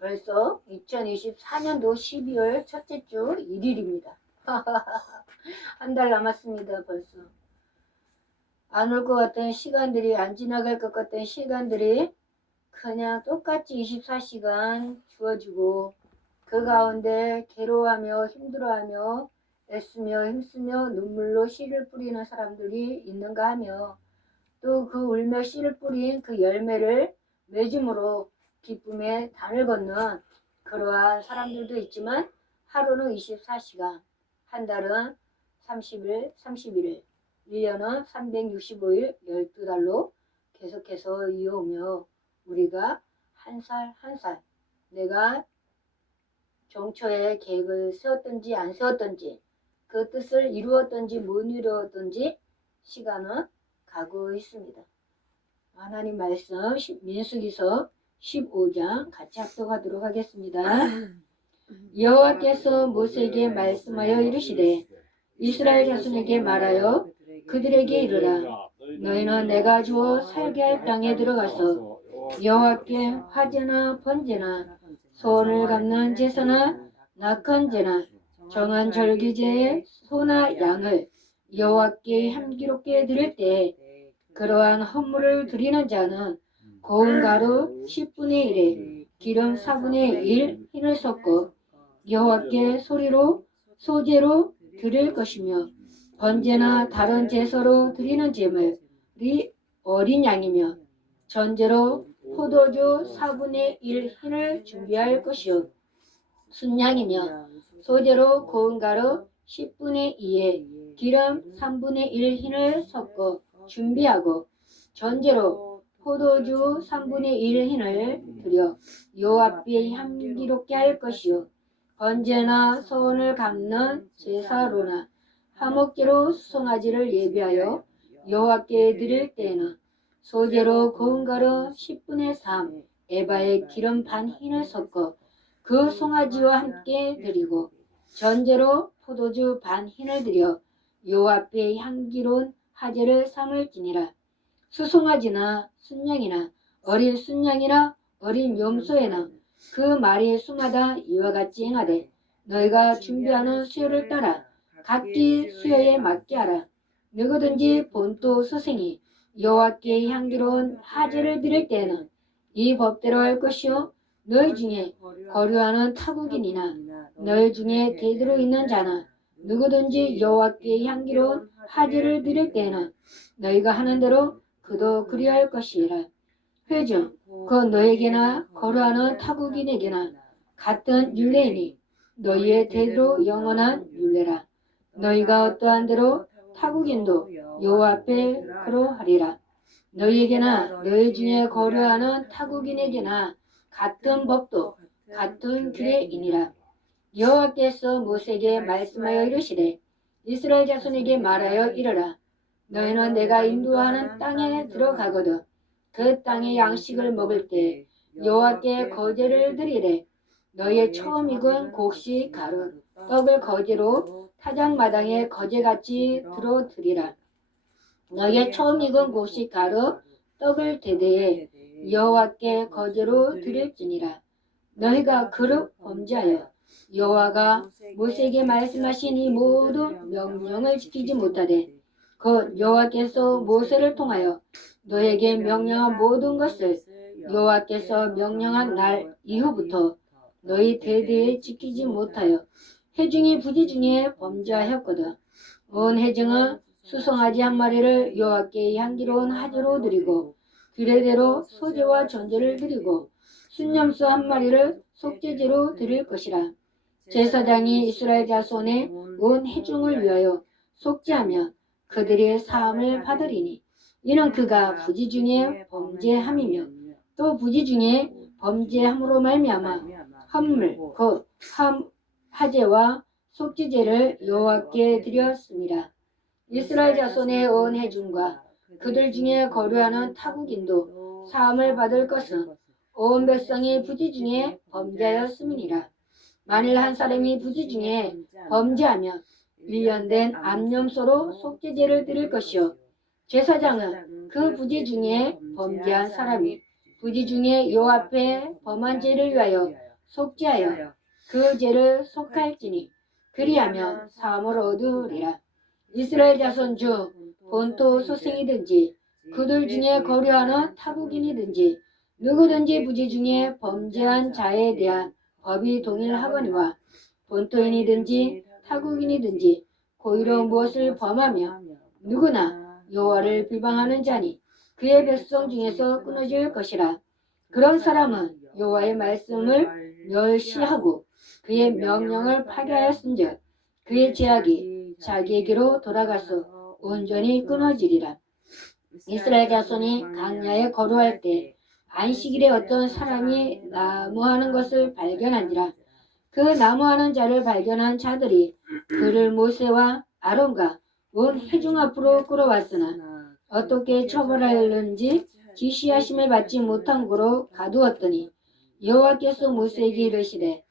벌써 2024년도 12월 첫째 주 1일입니다. 한 달 남았습니다. 벌써. 안 올 것 같던 시간들이, 안 지나갈 것 같던 시간들이 그냥 똑같이 24시간 주어지고, 그 가운데 괴로워하며 힘들어하며 애쓰며 힘쓰며 눈물로 씨를 뿌리는 사람들이 있는가 하며, 또 그 울며 씨를 뿌린 그 열매를 맺음으로 기쁨의 단을 걷는 그러한 사람들도 있지만, 하루는 24시간, 한 달은 30일, 31일, 1년은 365일, 12달로 계속해서 이어오며, 우리가 한 살 한 살 내가 정초에 계획을 세웠든지 안 세웠든지, 그 뜻을 이루었든지 못 이루었든지 시간은 가고 있습니다. 하나님 말씀 민수기서 15장 같이 합독하도록 하겠습니다. 여호와께서 모세에게 말씀하여 이르시되, 이스라엘 자손에게 말하여 그들에게 이르라. 너희는 내가 주어 살게 할 땅에 들어가서 여호와께 화제나 번제나 소원을 갚는 제사나 낙한 제나 정한 절기제의 소나 양을 여호와께 향기롭게 드릴 때, 그러한 헌물을 드리는 자는 고운 가루 10분의 1에 기름 4분의 1 흰을 섞어 여호와께 소리로 소제로 드릴 것이며, 번제나 다른 제사로 드리는 제물이 어린 양이며 전제로 포도주 4분의 1 흰을 준비할 것이요, 순양이며 소제로 고운 가루 10분의 2에 기름 3분의 1 흰을 섞어 준비하고, 전제로 포도주 3분의 1 흰을 드려 여호와 앞에 향기롭게 할 것이요, 번제나 소원을 갚는 제사로나 화목제로 수송아지를 예비하여 여호와께 드릴 때에는 소제로 고운 가루 10분의 3 에바에 기름 반 흰을 섞어 그 송아지와 함께 드리고, 전제로 포도주 반 흰을 드려 여호와 앞에 향기로운 화제를 삼을지니라. 수송아지나 순양이나 어린 순양이나 어린 염소에는 그 마리 수마다 이와 같이 행하되, 너희가 준비하는 수요를 따라 각기 수요에 맞게 하라. 누구든지 본토 스승이 여호와께 향기로운 화제를 드릴 때에는 이 법대로 할 것이요, 너희 중에 거류하는 타국인이나 너희 중에 대대로 있는 자나 누구든지 여호와께 향기로운 화제를 드릴 때에는 너희가 하는 대로 그도 그리할 것이라. 회중 그 너에게나 거류하는 타국인에게나 같은 율례이니 너희의 대대로 영원한 율례라. 너희가 어떠한 대로 타국인도 여호와 앞에 그러하리라. 너희에게나 너희 중에 거류하는 타국인에게나 같은 법도 같은 규례이니라. 여호와께서 모세에게 말씀하여 이르시되, 이스라엘 자손에게 말하여 이르라. 너희는 내가 인도하는 땅에 들어가거든 그 땅의 양식을 먹을 때 여호와께 거제를 드리래. 너희의 처음 익은 곡식 가루 떡을 거제로 타작마당에 거제같이 들어 드리라. 너희의 처음 익은 곡식 가루 떡을 대대에 여호와께 거제로 드릴지니라. 너희가 그릇 범죄하여 여호와가 모세에게 말씀하신 이 모든 명령을 지키지 못하되, 곧 여호와께서 모세를 통하여 너에게 명령한 모든 것을 여호와께서 명령한 날 이후부터 너희 대대에 지키지 못하여 회중이 부지 중에 범죄하였거든. 온 회중은 수송아지 한 마리를 여호와께 향기로운 화제로 드리고, 규례대로 소제와 전제를 드리고, 순염소 한 마리를 속죄제로 드릴 것이라. 제사장이 이스라엘 자손의 온 회중을 위하여 속죄하면 그들의 사함을 받으리니, 이는 그가 부지 중에 범죄함이며 또 부지 중에 범죄함으로 말미암아 헌물 곧 화제와 속죄제를 여호와께 드렸습니다. 이스라엘 자손의 온 회중과 그들 중에 거류하는 타국인도 사함을 받을 것은 온 백성이 부지 중에 범죄하였음이니라. 만일 한 사람이 부지 중에 범죄하면 1년 된 암염소로 속죄제를 드릴 것이요, 제사장은 그 부지 중에 범죄한 사람이 부지 중에 여호와 앞에 범한 죄를 위하여 속죄하여 그 죄를 속할지니 그리하면 사함을 얻으리라. 이스라엘 자손 중 본토 소생이든지 그들 중에 거류하는 타국인이든지 누구든지 부지 중에 범죄한 자에 대한 법이 동일하거니와 본토인이든지 타국인이든지 고의로 무엇을 범하며 누구나 여호와를 비방하는 자니 그의 백성 중에서 끊어질 것이라. 그런 사람은 여호와의 말씀을 멸시하고 그의 명령을 파괴하였은즉 그의 죄악이 자기에게로 돌아가서 온전히 끊어지리라. 이스라엘 자손이 광야에 거류할 때 안식일에 어떤 사람이 나무하는 것을 발견한지라. 그 나무하는 자를 발견한 자들이 그를 모세와 아론과 온 회중 앞으로 끌어왔으나 어떻게 처벌하려는지 지시하심을 받지 못한 고로 가두었더니 여호와께서 모세에게 이르시되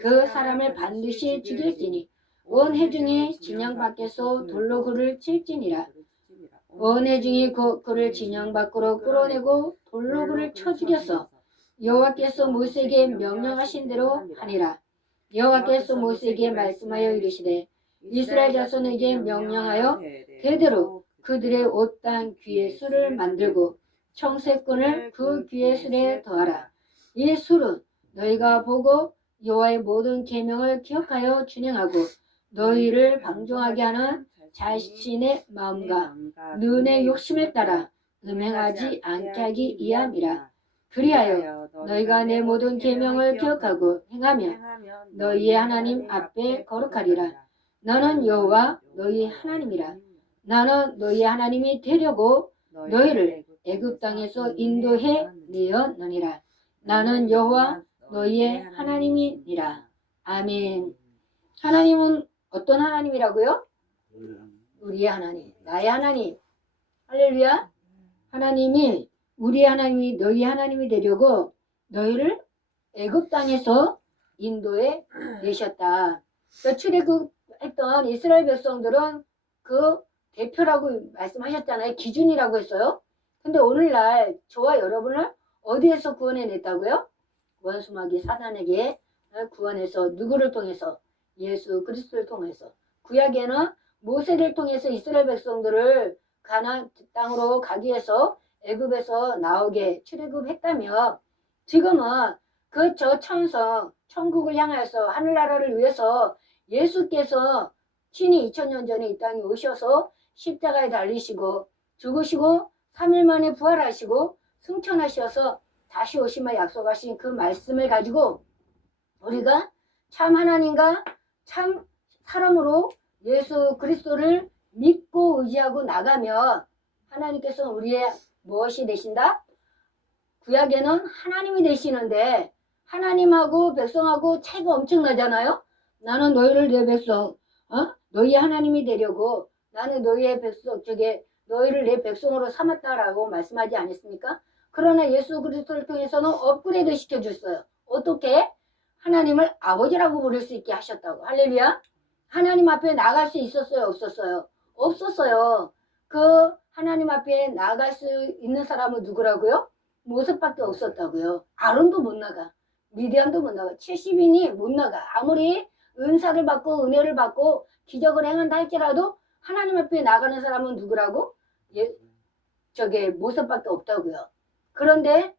그 사람을 반드시 죽일지니 온 회중이 진영 밖에서 돌로 그를 칠지니라. 온 회중이 그를 진영 밖으로 끌어내고 돌로 그를 쳐 죽여서 여호와께서 모세에게 명령하신 대로 하니라. 여호와께서 모세에게 말씀하여 이르시되 이스라엘 자손에게 명령하여 대대로 그들의 옷단 귀에 술을 만들고 청색끈을 그 귀에 술에 더하라. 이 술은 너희가 보고 여호와의 모든 계명을 기억하여 준행하고 너희를 방종하게 하는 자신의 마음과 눈의 욕심을 따라 음행하지 않게 하기 이함이라. 그리하여 너희가 내 모든 계명을 기억하고 행하며 너희의 하나님 앞에 거룩하리라. 나는 여호와 너희 하나님이라. 나는 너희 하나님이 되려고 너희를 애굽 땅에서 인도해 내었느니라. 나는 여호와 너희의 하나님이니라. 아멘. 하나님은 어떤 하나님이라고요? 우리의 하나님, 나의 하나님. 할렐루야. 하나님이 우리의 하나님이 너희 하나님이 되려고 너희를 애굽 땅에서 인도해 내셨다. 출애굽했던 이스라엘 백성들은 그 대표라고 말씀하셨잖아요. 기준이라고 했어요. 근데 오늘날 저와 여러분을 어디에서 구원해냈다고요? 원수마귀 사단에게 구원해서 누구를 통해서? 예수 그리스도를 통해서. 구약에는 모세를 통해서 이스라엘 백성들을 가나안 땅으로 가기 위해서 애굽에서 나오게 출애굽했다며 지금은 그 저 천성 천국을 향하여서 하늘나라를 위해서 예수께서 신이 2000년 전에 이 땅에 오셔서 십자가에 달리시고 죽으시고 3일 만에 부활하시고 승천하셔서 다시 오시며 약속하신 그 말씀을 가지고 우리가 참 하나님과 참 사람으로 예수 그리스도를 믿고 의지하고 나가면 하나님께서 우리의 무엇이 되신다? 구약에는 하나님이 되시는데 하나님하고 백성하고 차이가 엄청나잖아요. 나는 너희를 내 백성, 너희 하나님이 되려고 나는 너희의 백성, 너희를 내 백성으로 삼았다라고 말씀하지 않았습니까? 그러나 예수 그리스도를 통해서는 업그레이드 시켜줬어요. 어떻게? 하나님을 아버지라고 부를 수 있게 하셨다고. 할렐루야. 하나님 앞에 나갈 수 있었어요? 없었어요? 없었어요. 그 하나님 앞에 나갈 수 있는 사람은 누구라고요? 모세밖에 없었다고요. 아론도 못 나가. 미디안도 못 나가. 70인이 못 나가. 아무리 은사를 받고 은혜를 받고 기적을 행한다 할지라도 하나님 앞에 나가는 사람은 누구라고? 모세밖에 없다고요. 그런데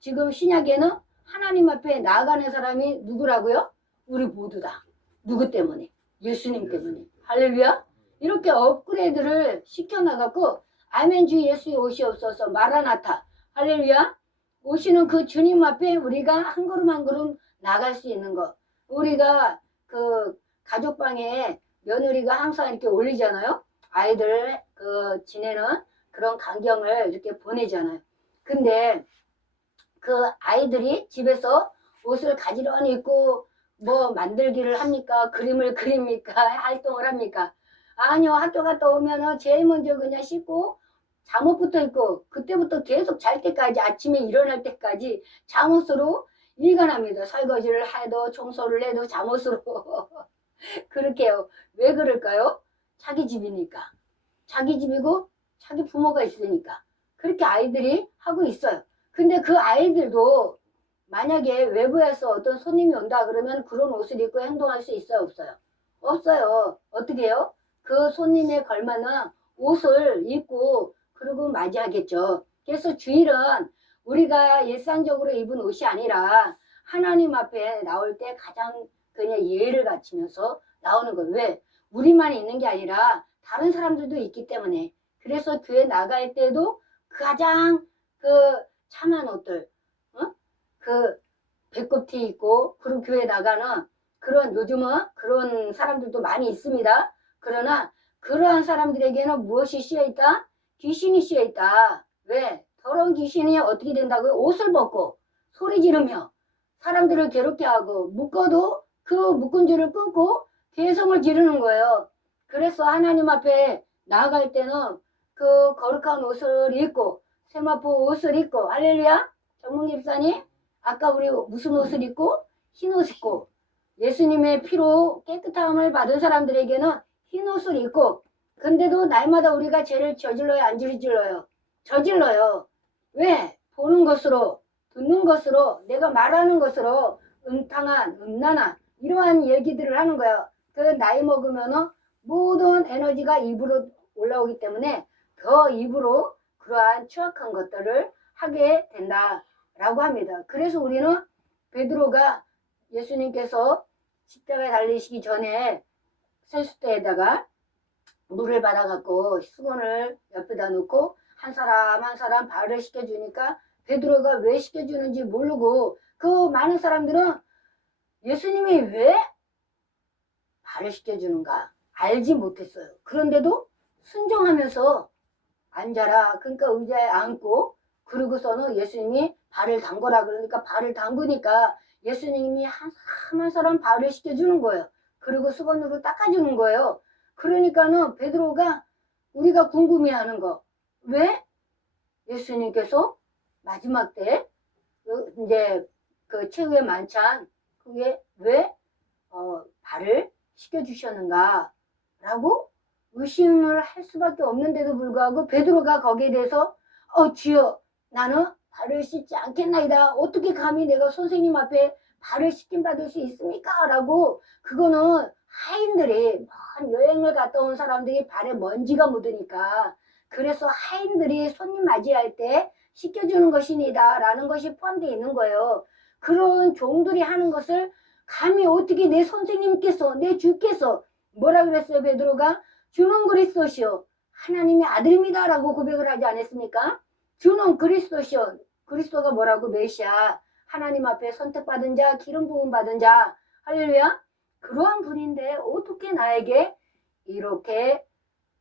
지금 신약에는 하나님 앞에 나아가는 사람이 누구라고요? 우리 모두다. 누구 때문에? 예수님 때문에. 할렐루야. 이렇게 업그레이드를 시켜나가고 아멘 주 예수의 오시옵소서 마라나타. 할렐루야. 오시는 그 주님 앞에 우리가 한 걸음 한 걸음 나갈 수 있는 것. 우리가 그 가족방에 며느리가 항상 이렇게 올리잖아요. 아이들 지내는 그런 광경을 이렇게 보내잖아요. 근데 그 아이들이 집에서 옷을 가지런히 입고 뭐 만들기를 합니까? 그림을 그립니까? 활동을 합니까? 아니요. 학교 갔다 오면은 제일 먼저 그냥 씻고 잠옷부터 입고 그때부터 계속 잘 때까지 아침에 일어날 때까지 잠옷으로 일관합니다. 설거지를 해도 청소를 해도 잠옷으로 그렇게 해요. 왜 그럴까요? 자기 집이니까. 자기 집이고 자기 부모가 있으니까. 그렇게 아이들이 하고 있어요. 근데 그 아이들도 만약에 외부에서 어떤 손님이 온다 그러면 그런 옷을 입고 행동할 수 있어요, 없어요? 없어요. 어떻게 해요? 그 손님에 걸맞는 옷을 입고 그러고 맞이하겠죠. 그래서 주일은 우리가 일상적으로 입은 옷이 아니라 하나님 앞에 나올 때 가장 그냥 예의를 갖추면서 나오는 거예요. 왜? 우리만 있는 게 아니라 다른 사람들도 있기 때문에. 그래서 교회 나갈 때도 가장 그 참한 옷들, 어? 그 배꼽티 입고 그리고 교회 나가는 그런 요즘은 그런 사람들도 많이 있습니다. 그러나 그러한 사람들에게는 무엇이 씌어있다? 귀신이 씌어있다. 왜? 더러운 귀신이 어떻게 된다고요? 옷을 벗고 소리 지르며 사람들을 괴롭게 하고 묶어도 그 묶은 줄을 끊고 괴성을 지르는 거예요. 그래서 하나님 앞에 나아갈 때는 그 거룩한 옷을 입고 세마포 옷을 입고 할렐루야. 전문 집사님 아까 우리 무슨 옷을 입고 흰 옷 입고 예수님의 피로 깨끗함을 받은 사람들에게는 흰 옷을 입고 근데도 날마다 우리가 죄를 저질러요 안 저질러요? 저질러요. 왜? 보는 것으로 듣는 것으로 내가 말하는 것으로 음탕한 음란한 이러한 얘기들을 하는 거예요. 그 나이 먹으면 모든 에너지가 입으로 올라오기 때문에 더 입으로 그러한 추악한 것들을 하게 된다라고 합니다. 그래서 우리는 베드로가 예수님께서 십자가에 달리시기 전에 세숫대에다가 물을 받아갖고 수건을 옆에다 놓고 한 사람 한 사람 발을 씻겨주니까 베드로가 왜 씻겨주는지 모르고 그 많은 사람들은 예수님이 왜 발을 씻겨주는가 알지 못했어요. 그런데도 순종하면서 앉아라. 그러니까 의자에 앉고 그러고서는 예수님이 발을 담궈라 그러니까 발을 담그니까 예수님이 한 사람 발을 씻겨주는 거예요. 그리고 수건으로 닦아주는 거예요. 그러니까는 베드로가 우리가 궁금해하는 거 왜? 예수님께서 마지막 때 이제 그 최후의 만찬 그게 왜 발을 씻겨주셨는가 라고 의심을 할 수밖에 없는데도 불구하고 베드로가 거기에 대해서 주여 나는 발을 씻지 않겠나이다. 어떻게 감히 내가 선생님 앞에 발을 씻김 받을 수 있습니까? 라고 그거는 하인들이 먼 여행을 갔다 온 사람들이 발에 먼지가 묻으니까 그래서 하인들이 손님 맞이할 때 씻겨주는 것이니다 라는 것이 포함되어 있는 거예요. 그런 종들이 하는 것을 감히 어떻게 내 선생님께서 내 주께서 뭐라 그랬어요? 베드로가 주는 그리스도시요 하나님의 아들입니다 라고 고백을 하지 않았습니까? 주는 그리스도시요 그리스도가 뭐라고? 메시아 하나님 앞에 선택받은 자 기름 부음 받은 자 할렐루야. 그러한 분인데 어떻게 나에게 이렇게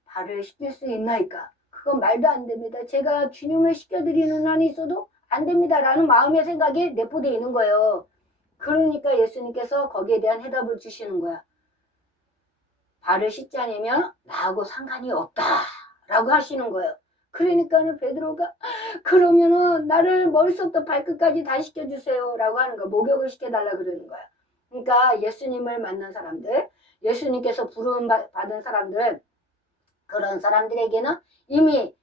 발을 씻길 수 있나이까? 그건 말도 안 됩니다. 제가 주님을 씻겨드리는 한이 있어도 안 됩니다 라는 마음의 생각이 내포되어 있는 거예요. 그러니까 예수님께서 거기에 대한 해답을 주시는 거야. 발을 씻지 않으면 나하고 상관이 없다 라고 하시는 거예요. 그러니까는 베드로가 그러면은 나를 머리부터 발끝까지 다 씻겨주세요 라고 하는 거야. 목욕을 시켜달라 그러는 거야. 그러니까 예수님을 만난 사람들 예수님께서 부름 받은 사람들 그런 사람들에게는 이미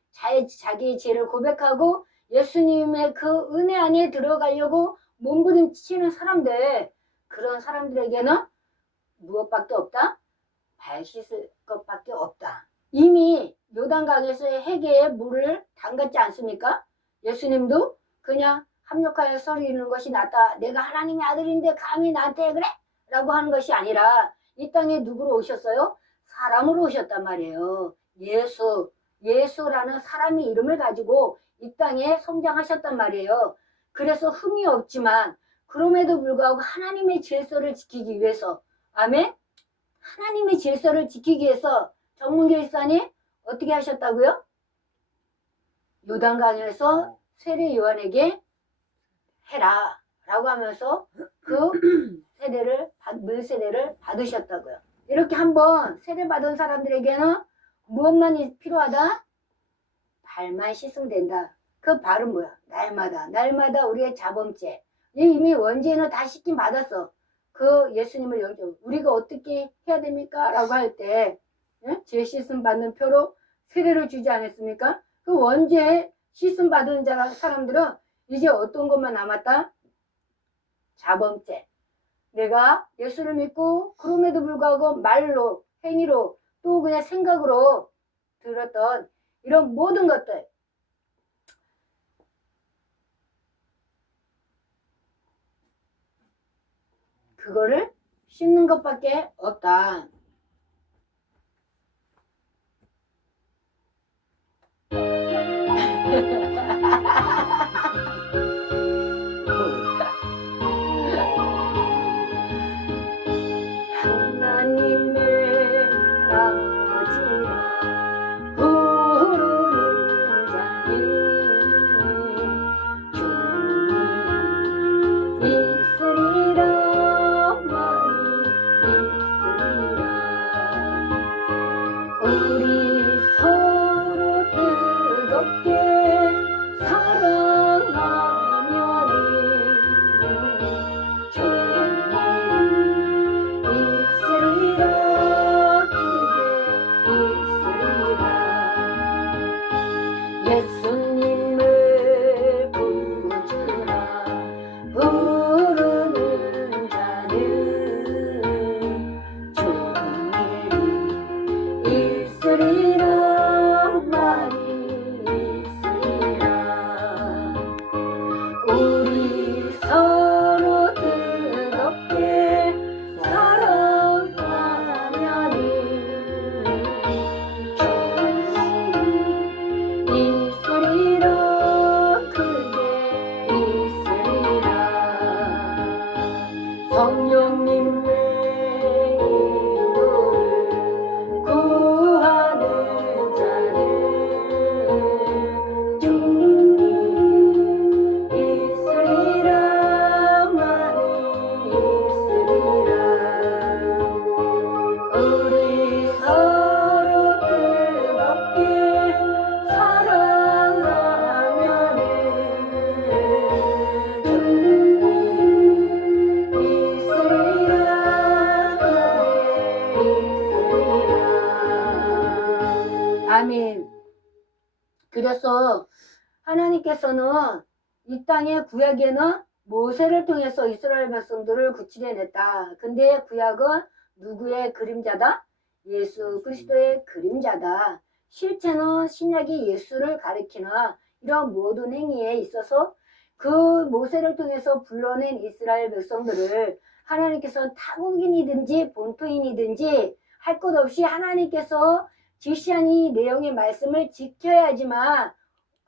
자기의 죄를 고백하고 예수님의 그 은혜 안에 들어가려고 몸부림치는 사람들 그런 사람들에게는 무엇밖에 없다? 발 씻을 것밖에 없다. 이미 요단강에서 회개에 물을 담갔지 않습니까? 예수님도 그냥 합력하여 서리는 것이 낫다. 내가 하나님의 아들인데 감히 나한테 그래? 라고 하는 것이 아니라 이 땅에 누구로 오셨어요? 사람으로 오셨단 말이에요. 예수라는 사람의 이름을 가지고 이 땅에 성장하셨단 말이에요. 그래서 흠이 없지만 그럼에도 불구하고 하나님의 질서를 지키기 위해서 아멘? 하나님의 질서를 지키기 위해서 전문교사님 어떻게 하셨다고요? 요단강에서 세례 요한에게 해라 라고 하면서 그 물 세례를 받으셨다고요. 이렇게 한번 세례 받은 사람들에게는 무엇만 필요하다? 발만 씻으면 된다. 그 발은 뭐야? 날마다 우리의 자범죄 이미 원죄는 다 씻김 받았어. 그 예수님을 여기서 우리가 어떻게 해야 됩니까? 라고 할 때 죄 씻음 받는 표로 세례를 주지 않았습니까? 그 원죄 씻음 받은 사람들은 이제 어떤 것만 남았다? 자범죄. 내가 예수를 믿고 그럼에도 불구하고 말로, 행위로, 또 그냥 생각으로 들었던 이런 모든 것들, 그거를 씻는 것밖에 없다. 하나님을 아버지라 부르는 자는 종이 있으리라. 많이 있으리라. 우리 서로 뜨겁게 사랑하면은 종이 있으리라. 그게 있으리라. 예수님을 구주라 부르는 자는 종이 있으리라. 많이 있으리라. 우리 서로 뜨겁게 사랑하면은 종이 있으리라. 그게 있으리라. 성령님의 인도를 구하는 자는 종이 있으리라. 많이 있으리라. 우리 서로 뜨겁게 사랑하면은 종이 있으리라. 그게 있으리라. 아멘. 그래서 하나님께서는 이 땅의 구약에는 모세를 통해서 이스라엘 백성들을 구출해냈다. 근데 구약은 누구의 그림자다? 예수 그리스도의 그림자다. 실체는 신약이 예수를 가리키는 이런 모든 행위에 있어서 그 모세를 통해서 불러낸 이스라엘 백성들을 하나님께서 타국인이든지 본토인이든지 할 것 없이 하나님께서 지시한 이 내용의 말씀을 지켜야지만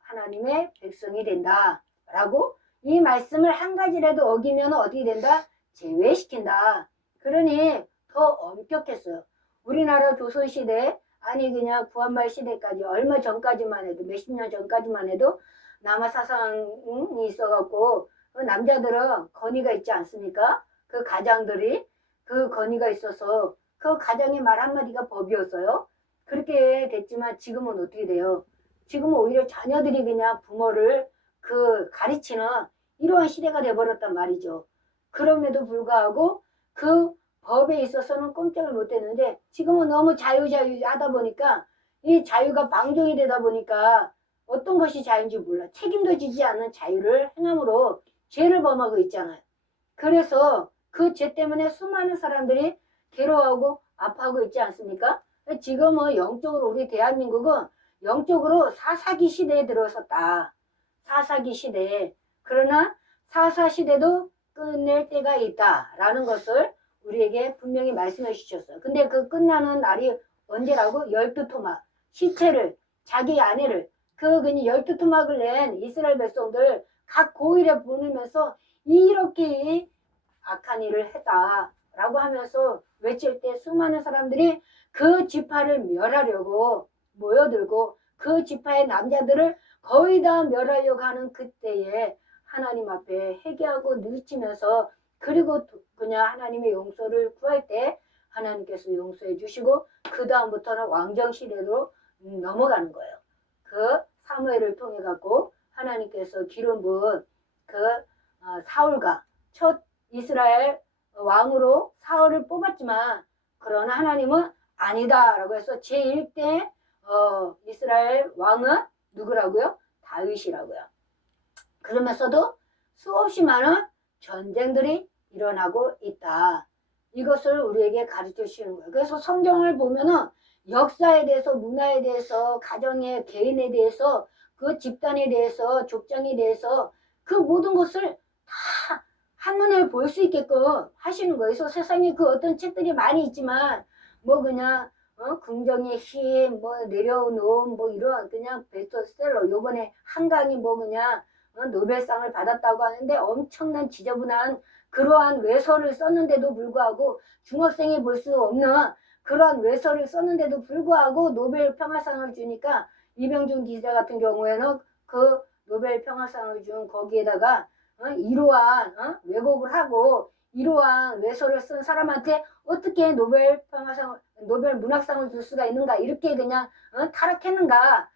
하나님의 백성이 된다 라고, 이 말씀을 한 가지라도 어기면 어떻게 된다? 제외시킨다. 그러니 더 엄격했어요. 우리나라 조선시대, 아니 그냥 구한말 시대까지, 얼마 전까지만 해도, 몇십 년 전까지만 해도 남아사상이 있어갖고 그 남자들은 건의가 있지 않습니까? 그 가장들이 그 건의가 있어서 그 가장의 말 한마디가 법이었어요. 그렇게 됐지만 지금은 어떻게 돼요? 지금은 오히려 자녀들이 그냥 부모를 그 가르치는 이러한 시대가 돼버렸단 말이죠. 그럼에도 불구하고 그 법에 있어서는 꼼짝을 못했는데, 지금은 너무 자유하다 보니까 이 자유가 방종이 되다 보니까 어떤 것이 자유인지 몰라. 책임도 지지 않는 자유를 행함으로 죄를 범하고 있잖아요. 그래서 그 죄 때문에 수많은 사람들이 괴로워하고 아파하고 있지 않습니까? 지금은 영적으로 우리 대한민국은 영적으로 사사기 시대에 들어섰다. 사사기 시대에. 그러나 사사시대도 끝낼 때가 있다라는 것을 우리에게 분명히 말씀해 주셨어요. 근데 그 끝나는 날이 언제라고? 12토막. 시체를, 자기 아내를, 그 그냥 12토막을 낸 이스라엘 백성들 각 고일에 보내면서 이렇게 악한 일을 했다라고 하면서 외칠 때 수많은 사람들이 그 지파를 멸하려고 모여들고 그 지파의 남자들을 거의 다 멸하려고 하는 그때에 하나님 앞에 회개하고 누치면서, 그리고 그냥 하나님의 용서를 구할 때 하나님께서 용서해 주시고 그 다음부터는 왕정 시대로 넘어가는 거예요. 그 사무엘을 통해 갖고 하나님께서 기름 부은 그 사울과 첫 이스라엘 왕으로 사울을 뽑았지만, 그러나 하나님은 아니다라고 해서 제1대 이스라엘 왕은 누구라고요? 다윗이라고요. 그러면서도 수없이 많은 전쟁들이 일어나고 있다. 이것을 우리에게 가르쳐 주시는 거예요. 그래서 성경을 보면은 역사에 대해서, 문화에 대해서, 가정의 개인에 대해서, 그 집단에 대해서, 족장에 대해서 그 모든 것을 다 한눈에 볼 수 있게끔 하시는 거예요. 그래서 세상에 그 어떤 책들이 많이 있지만 뭐 그냥 긍정의 힘, 뭐 내려놓음, 뭐 이런 그냥 베스트셀러. 요번에 한강이 뭐 그냥 노벨상을 받았다고 하는데 엄청난 지저분한 그러한 외서를 썼는데도 불구하고 중학생이 볼 수 없는 그러한 외서를 썼는데도 불구하고 노벨 평화상을 주니까 이병준 기자 같은 경우에는 그 노벨 평화상을 준 거기에다가 이러한 왜곡을 하고 이러한 외서를 쓴 사람한테 어떻게 노벨 평화상, 노벨 문학상을 줄 수가 있는가, 이렇게 그냥 타락했는가,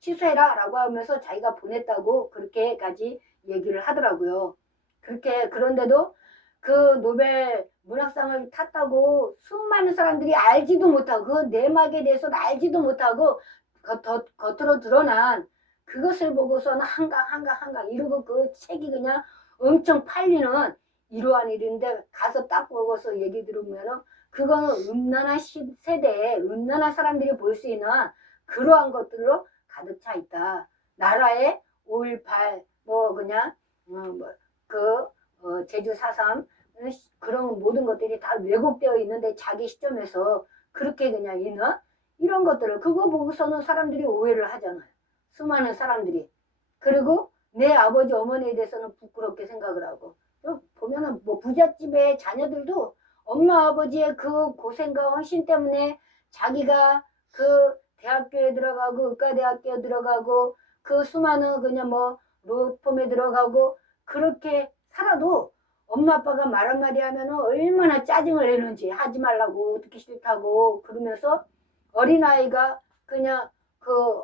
취소해라 라고 하면서 자기가 보냈다고 그렇게까지 얘기를 하더라고요. 그렇게, 그런데도 그 노벨 문학상을 탔다고 수많은 사람들이 알지도 못하고 그 내막에 대해서는 알지도 못하고 겉으로 드러난 그것을 보고서는 한강 이러고 그 책이 그냥 엄청 팔리는 이러한 일인데, 가서 딱 보고서 얘기 들으면은 그거는 음란한 세대에 음란한 사람들이 볼 수 있는 그러한 것들로 가득 차 있다. 나라의 5.18 뭐 그냥 제주 4.3 그런 모든 것들이 다 왜곡되어 있는데 자기 시점에서 그렇게 그냥 있는 이런 것들을 그거 보고서는 사람들이 오해를 하잖아요. 수많은 사람들이. 그리고 내 아버지 어머니에 대해서는 부끄럽게 생각을 하고, 보면은 뭐 부잣집의 자녀들도 엄마 아버지의 그 고생과 헌신 때문에 자기가 그 대학교에 들어가고 의과대학교에 들어가고 그 수많은 그냥 뭐 로펌에 들어가고 그렇게 살아도 엄마 아빠가 말 한마디 하면은 얼마나 짜증을 내는지, 하지 말라고, 듣기 싫다고 그러면서 어린아이가 그냥 그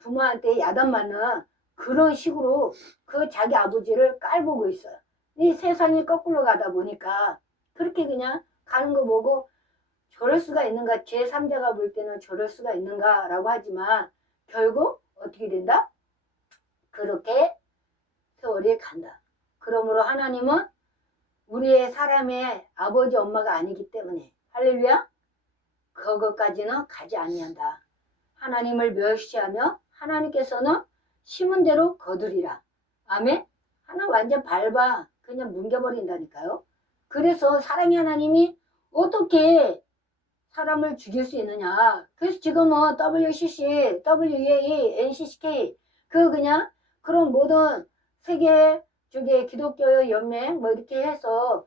부모한테 야단맞는 그런 식으로 그 자기 아버지를 깔보고 있어요. 이 세상이 거꾸로 가다 보니까 그렇게 그냥 가는 거 보고 저럴 수가 있는가, 제3자가 볼 때는 저럴 수가 있는가 라고 하지만 결국 어떻게 된다? 그렇게 세월이 간다. 그러므로 하나님은 우리의 사람의 아버지 엄마가 아니기 때문에, 할렐루야, 그것까지는 가지 아니한다. 하나님을 멸시하며 하나님께서는 심은 대로 거두리라. 아멘. 하나 완전 밟아 그냥 뭉개버린다니까요. 그래서 사랑의 하나님이 어떻게 사람을 죽일 수 있느냐. 그래서 지금은 WCC, WEA, NCCK 그 그냥 그런 모든 세계 저기 기독교 연맹 뭐 이렇게 해서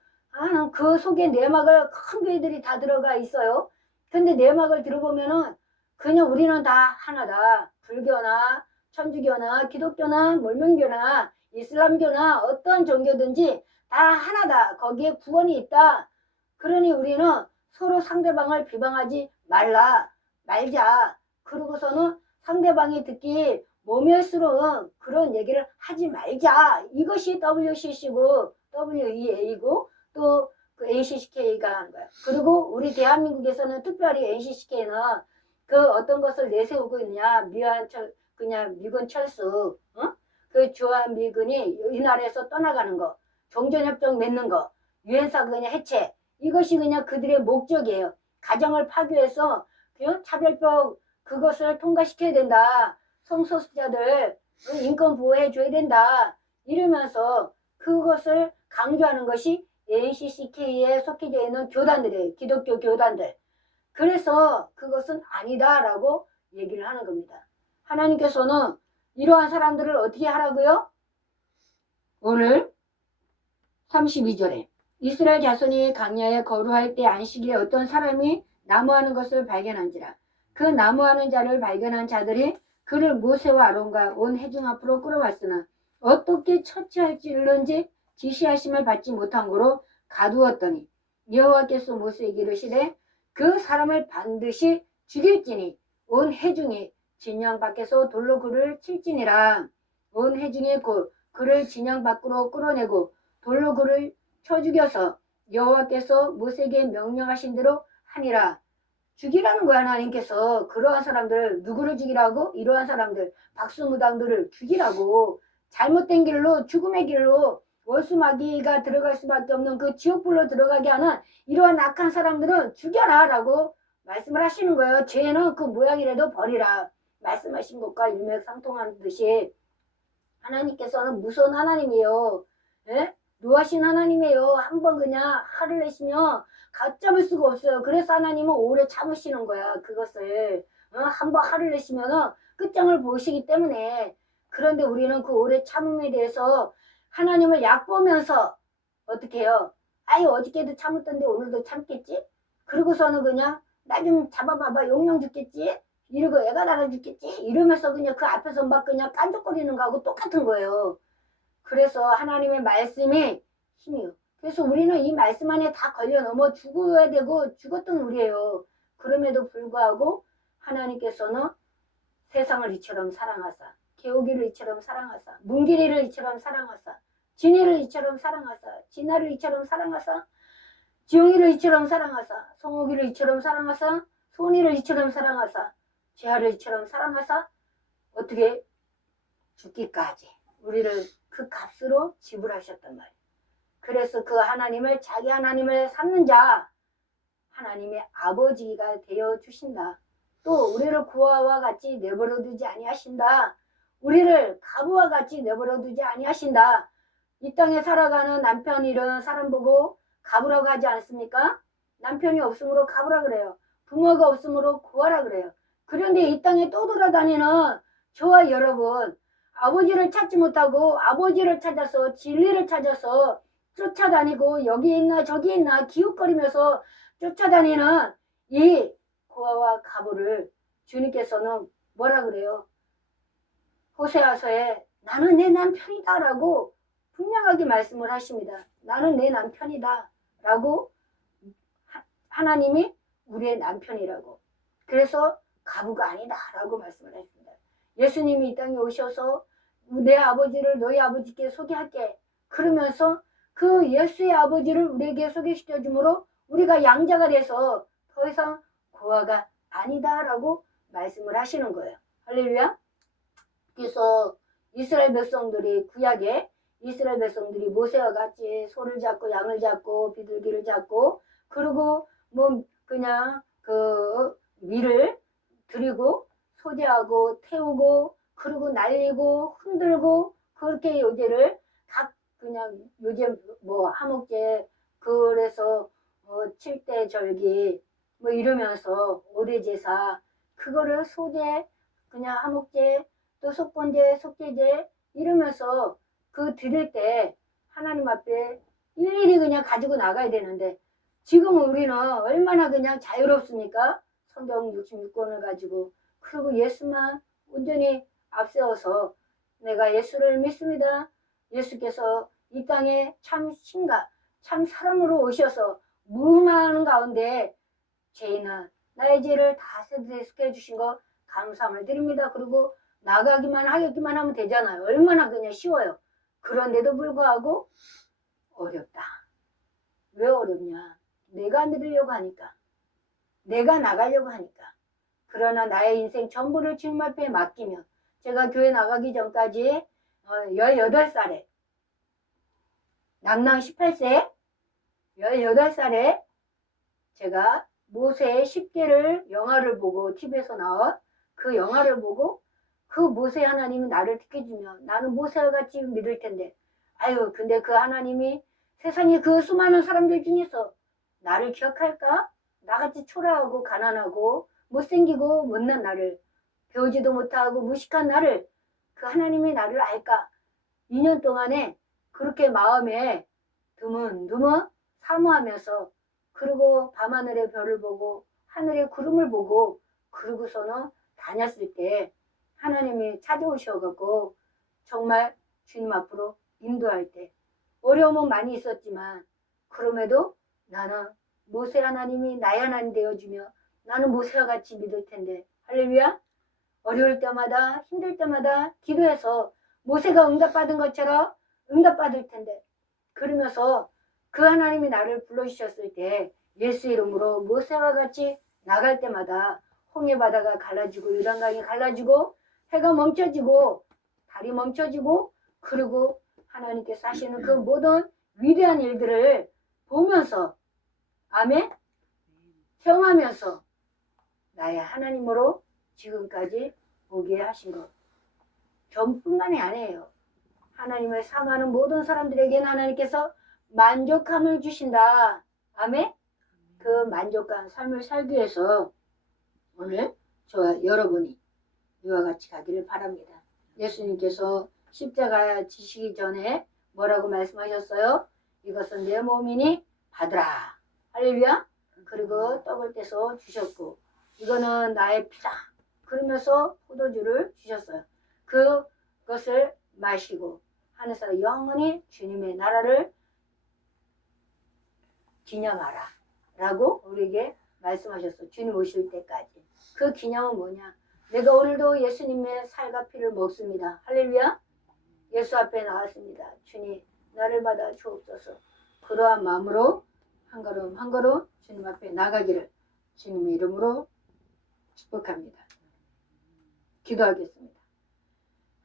그 속에 내막을 큰 교회들이 다 들어가 있어요. 근데 내막을 들어보면은 그냥 우리는 다 하나다. 불교나 천주교나 기독교나 몰몬교나 이슬람교나 어떤 종교든지 다 하나다. 거기에 구원이 있다. 그러니 우리는 서로 상대방을 비방하지 말자. 그러고서는 상대방이 듣기 모멸스러운 그런 얘기를 하지 말자. 이것이 WCC고 WEA고 또 그 NCCK가 하는 거야. 그리고 우리 대한민국에서는 특별히 NCCK는 그 어떤 것을 내세우고 있냐. 그냥 미군 철수, 그 주한미군이 이 나라에서 떠나가는 거, 종전협정 맺는 거, 유엔사 그냥 해체, 이것이 그냥 그들의 목적이에요. 가정을 파괴해서 그냥 차별법 그것을 통과시켜야 된다. 성소수자들 인권 보호해 줘야 된다. 이러면서 그것을 강조하는 것이 NCCK에 속해져 있는 교단들이에요. 기독교 교단들. 그래서 그것은 아니다라고 얘기를 하는 겁니다. 하나님께서는 이러한 사람들을 어떻게 하라고요? 오늘 32절에 이스라엘 자손이 광야에 거루할 때 안식일에 어떤 사람이 나무하는 것을 발견한지라. 그 나무하는 자를 발견한 자들이 그를 모세와 아론과 온 회중 앞으로 끌어왔으나 어떻게 처치할지를는지 지시하심을 받지 못한 거로 가두었더니 여호와께서 모세에게 이르시되 그 사람을 반드시 죽일지니 온 회중이 진영 밖에서 돌로 그를 칠지니라. 온 회중이 그를 진영 밖으로 끌어내고 돌로 그를 쳐 죽여서 여호와께서 모세에게 명령하신 대로 하니라. 죽이라는 거야. 하나님께서 그러한 사람들, 누구를 죽이라고? 이러한 사람들, 박수무당들을 죽이라고. 잘못된 길로, 죽음의 길로 월수마귀가 들어갈 수밖에 없는 그 지옥불로 들어가게 하는 이러한 악한 사람들은 죽여라 라고 말씀을 하시는 거예요. 죄는 그 모양이라도 버리라 말씀하신 것과 일맥상통하는 듯이 하나님께서는 무서운 하나님이에요. 예? 노하신 하나님이에요. 한번 그냥 화를 내시면 갖잡을 수가 없어요. 그래서 하나님은 오래 참으시는 거야. 그것을 한번 화를 내시면 끝장을 보시기 때문에. 그런데 우리는 그 오래 참음에 대해서 하나님을 얕보면서 어떻게 해요? 아유 어저께도 참았던데 오늘도 참겠지? 그러고서는 그냥 나 좀 잡아봐봐 용령 죽겠지? 이러고 애가 달아 죽겠지? 이러면서 그냥 그 앞에서 막 그냥 깐족거리는 거하고 똑같은 거예요. 그래서 하나님의 말씀이 힘이요. 그래서 우리는 이 말씀 안에 다 걸려 넘어 죽어야 되고 죽었던 우리예요. 그럼에도 불구하고 하나님께서는 세상을 이처럼 사랑하사 개오기를 이처럼 사랑하사 문기리를 이처럼 사랑하사 진이를 이처럼 사랑하사 진아를 이처럼 사랑하사 지용이를 이처럼 사랑하사 성옥이를 이처럼 사랑하사 손이를 이처럼 사랑하사 재하를 이처럼 사랑하사 어떻게 죽기까지 우리를 그 값으로 지불하셨단 말이에요. 그래서 그 하나님을 자기 하나님을 삼는 자 하나님의 아버지가 되어 주신다. 또 우리를 고아와 같이 내버려 두지 아니하신다. 우리를 가부와 같이 내버려 두지 아니하신다. 이 땅에 살아가는 남편 잃은 사람 보고 가부라고 하지 않습니까? 남편이 없으므로 가부라 그래요. 부모가 없으므로 구하라 그래요. 그런데 이 땅에 또 돌아다니는 저와 여러분 아버지를 찾지 못하고 아버지를 찾아서 진리를 찾아서 쫓아다니고 여기 있나 저기 있나 기웃거리면서 쫓아다니는 이 고아와 가부를 주님께서는 뭐라 그래요? 호세아서에 나는 내 남편이다 라고 분명하게 말씀을 하십니다. 나는 내 남편이다 라고 하나님이 우리의 남편이라고. 그래서 가부가 아니다 라고 말씀을 했습니다. 예수님이 이 땅에 오셔서 내 아버지를 너희 아버지께 소개할게. 그러면서 그 예수의 아버지를 우리에게 소개시켜 주므로 우리가 양자가 돼서 더 이상 고아가 아니다 라고 말씀을 하시는 거예요. 할렐루야. 그래서 이스라엘 백성들이 구약에 이스라엘 백성들이 모세와 같이 소를 잡고 양을 잡고 비둘기를 잡고 그리고 뭐 그냥 그 밀을 드리고 소재하고 태우고 그리고 날리고 흔들고 그렇게 요제를 각 그냥 요제 뭐 하목제 그래서 7대 절기 뭐 이러면서 5대 제사 그거를 소제 그냥 하목제 또 속건제 속제제 이러면서 그 드릴 때 하나님 앞에 일일이 그냥 가지고 나가야 되는데 지금 우리는 얼마나 그냥 자유롭습니까? 성경 66권을 가지고 그리고 예수만 온전히 앞세워서 내가 예수를 믿습니다. 예수께서 이 땅에 참 신가 참 사람으로 오셔서 무마하는 가운데 죄인은 나의 죄를 다 세대스케 해주신 거 감사함을 드립니다. 그리고 나가기만 하겠기만 하면 되잖아요. 얼마나 그냥 쉬워요. 그런데도 불구하고 어렵다. 왜 어렵냐? 내가 믿으려고 하니까. 내가 나가려고 하니까. 그러나 나의 인생 전부를 주님 앞에 맡기면 제가 교회 나가기 전까지 18살에 남랑 18세 18살에 제가 모세의 10개를 영화를 보고 TV에서 나와 그 영화를 보고 그 모세 하나님이 나를 택해주면 나는 모세와 같이 믿을 텐데 아유 근데 그 하나님이 세상에 그 수많은 사람들 중에서 나를 기억할까? 나같이 초라하고 가난하고 못생기고 못난 나를 배우지도 못하고 무식한 나를 그 하나님이 나를 알까? 2년 동안에 그렇게 마음에 드문드문 사모하면서 그리고 밤하늘의 별을 보고 하늘의 구름을 보고 그러고서는 다녔을 때 하나님이 찾아오셔갖고 정말 주님 앞으로 인도할 때 어려움은 많이 있었지만 그럼에도 나는 모세 하나님이 나의 하나님 되어주며 나는 모세와 같이 믿을 텐데 할렐루야. 어려울 때마다 힘들 때마다 기도해서 모세가 응답받은 것처럼 응답받을 텐데 그러면서 그 하나님이 나를 불러주셨을 때 예수 이름으로 모세와 같이 나갈 때마다 홍해 바다가 갈라지고 요단강이 갈라지고 해가 멈춰지고 달이 멈춰지고 그리고 하나님께서 하시는 그 모든 위대한 일들을 보면서 아멘 체험하면서 나의 하나님으로 지금까지 오게 하신 것 저뿐만이 아니에요. 하나님을 사모하는 모든 사람들에게는 하나님께서 만족함을 주신다. 아멘. 그 만족한 삶을 살기 위해서 오늘 저와 여러분이 이와 같이 가기를 바랍니다. 예수님께서 십자가 지시기 전에 뭐라고 말씀하셨어요? 이것은 내 몸이니 받으라. 할렐루야. 그리고 떡을 떼서 주셨고 이거는 나의 피다. 그러면서 포도주를 주셨어요. 그것을 마시고 하늘에서 영원히 주님의 나라를 기념하라 라고 우리에게 말씀하셨어요. 주님 오실 때까지. 그 기념은 뭐냐? 내가 오늘도 예수님의 살과 피를 먹습니다. 할렐루야. 예수 앞에 나왔습니다. 주님 나를 받아 주옵소서. 그러한 마음으로 한 걸음 한 걸음 주님 앞에 나가기를 주님의 이름으로 축복합니다. 기도하겠습니다.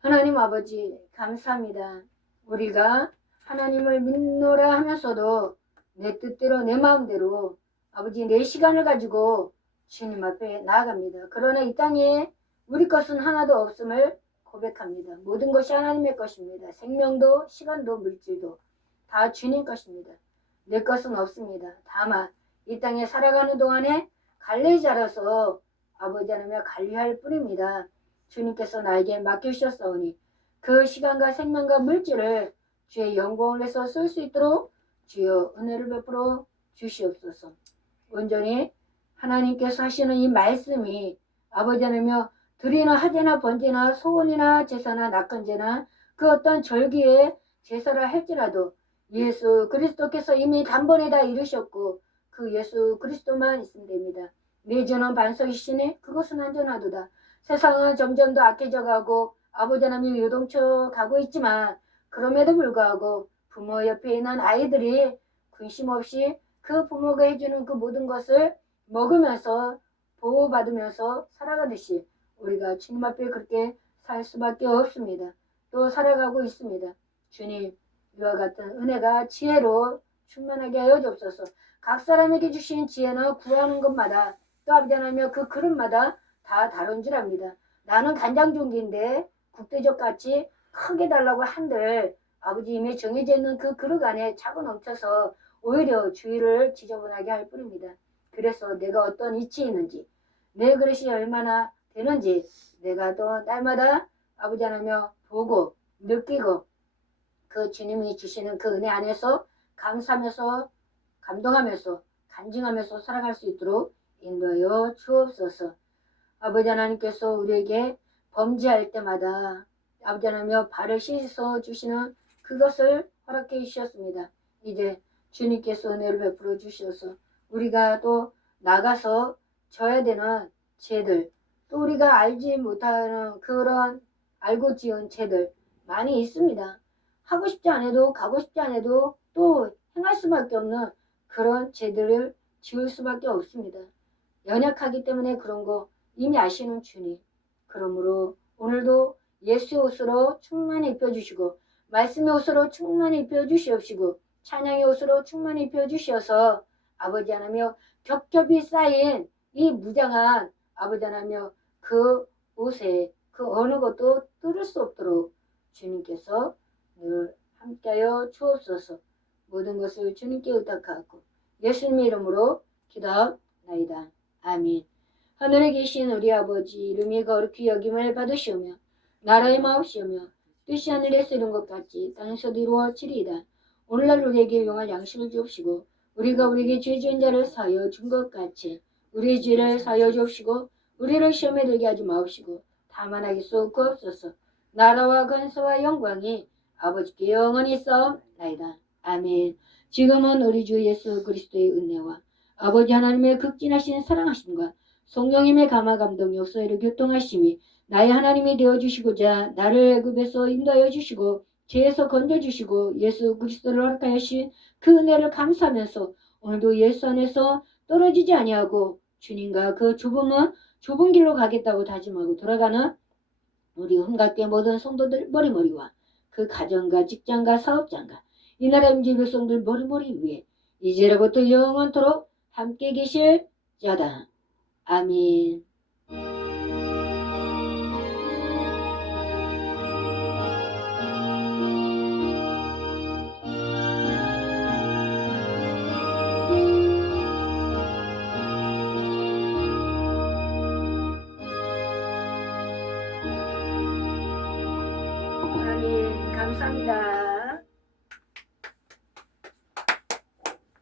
하나님 아버지 감사합니다. 우리가 하나님을 믿노라 하면서도 내 뜻대로 내 마음대로 아버지 내 시간을 가지고 주님 앞에 나아갑니다. 그러나 이 땅에 우리 것은 하나도 없음을 고백합니다. 모든 것이 하나님의 것입니다. 생명도 시간도 물질도 다 주님 것입니다. 내 것은 없습니다. 다만 이 땅에 살아가는 동안에 갈래자라서 아버지 하나님을 관리할 뿐입니다. 주님께서 나에게 맡겨주셨사오니 그 시간과 생명과 물질을 주의 영광을 위해서 쓸 수 있도록 주여 은혜를 베풀어 주시옵소서. 온전히 하나님께서 하시는 이 말씀이 아버지 하나님여 드리나 하제나 번제나 소원이나 제사나 낙헌제나 그 어떤 절기에 제사를 할지라도 예수 그리스도께서 이미 단번에 다 이루셨고 그 예수 그리스도만 있으면 됩니다. 내 전은 반석이시니 그것은 안전하도다. 세상은 점점 더 악해져 가고 아버지 하나님이 요동쳐 가고 있지만 그럼에도 불구하고 부모 옆에 있는 아이들이 근심 없이 그 부모가 해주는 그 모든 것을 먹으면서 보호받으면서 살아가듯이 우리가 주님 앞에 그렇게 살 수밖에 없습니다. 또 살아가고 있습니다. 주님 이와 같은 은혜가 지혜로 충만하게 하여 주옵소서. 각 사람에게 주신 지혜는 구하는 것마다 또 아버지 하나님 그 그릇마다 다 다른 줄 압니다. 나는 간장종기인데 국대적 같이 크게 달라고 한들 아버지 이미 정해져 있는 그 그릇 안에 차고 넘쳐서 오히려 주위를 지저분하게 할 뿐입니다. 그래서 내가 어떤 이치에 있는지 내 그릇이 얼마나 되는지 내가 또 날마다 아버지 하나며 보고 느끼고 그 주님이 주시는 그 은혜 안에서 감사하면서 감동하면서 간증하면서 살아갈 수 있도록 인도하여 주옵소서. 아버지 하나님께서 우리에게 범죄할 때마다 아버지 하나님여 발을 씻어 주시는 그것을 허락해 주셨습니다. 이제 주님께서 은혜를 베풀어 주셔서 우리가 또 나가서 져야 되는 죄들 또 우리가 알지 못하는 그런 알고 지은 죄들 많이 있습니다. 하고 싶지 않아도 가고 싶지 않아도 또 행할 수밖에 없는 그런 죄들을 지을 수밖에 없습니다. 연약하기 때문에 그런 거 이미 아시는 주님. 그러므로 오늘도 예수의 옷으로 충만히 입혀주시고 말씀의 옷으로 충만히 입혀주시옵시고 찬양의 옷으로 충만히 입혀주셔서 아버지 하나며 겹겹이 쌓인 이 무장한 아버지 하나며 그 옷에 그 어느 것도 뚫을 수 없도록 주님께서 늘 함께하여 주옵소서. 모든 것을 주님께 의탁하고 예수님의 이름으로 기도하옵나이다. 아멘. 하늘에 계신 우리 아버지 이름이 거룩히 여김을 받으시오며 나라의 마옵시오며 뜻이 하늘에서 이룬 것 같이 땅에서도 이루어지리이다. 오늘날 우리에게 용할 양식을 주옵시고 우리가 우리에게 죄 지은 자를 사하여 준 것 같이 우리의 죄를 사하여 주옵시고 우리를 시험에 들게 하지 마옵시고 다만 하기수 없옵소서. 나라와 권세와 영광이 아버지께 영원히 있사옵나이다. 아멘. 지금은 우리 주 예수 그리스도의 은혜와 아버지 하나님의 극진하신 사랑하심과 성령님의 감화 감동 역사로 교통하심이 나의 하나님이 되어주시고자 나를 애굽에서 인도하여 주시고 죄에서 건져주시고 예수 그리스도를 허락하여 주신 그 은혜를 감사하면서 오늘도 예수 안에서 떨어지지 아니하고 주님과 그 좁은 길로 가겠다고 다짐하고 돌아가는 우리 hum각계 모든 성도들 머리머리와 그 가정과 직장과 사업장과 이 나라 임지 백성들 머리머리 위에 이제로부터 영원토록 함께 계실 자다. 아멘. 아멘. 감사합니다.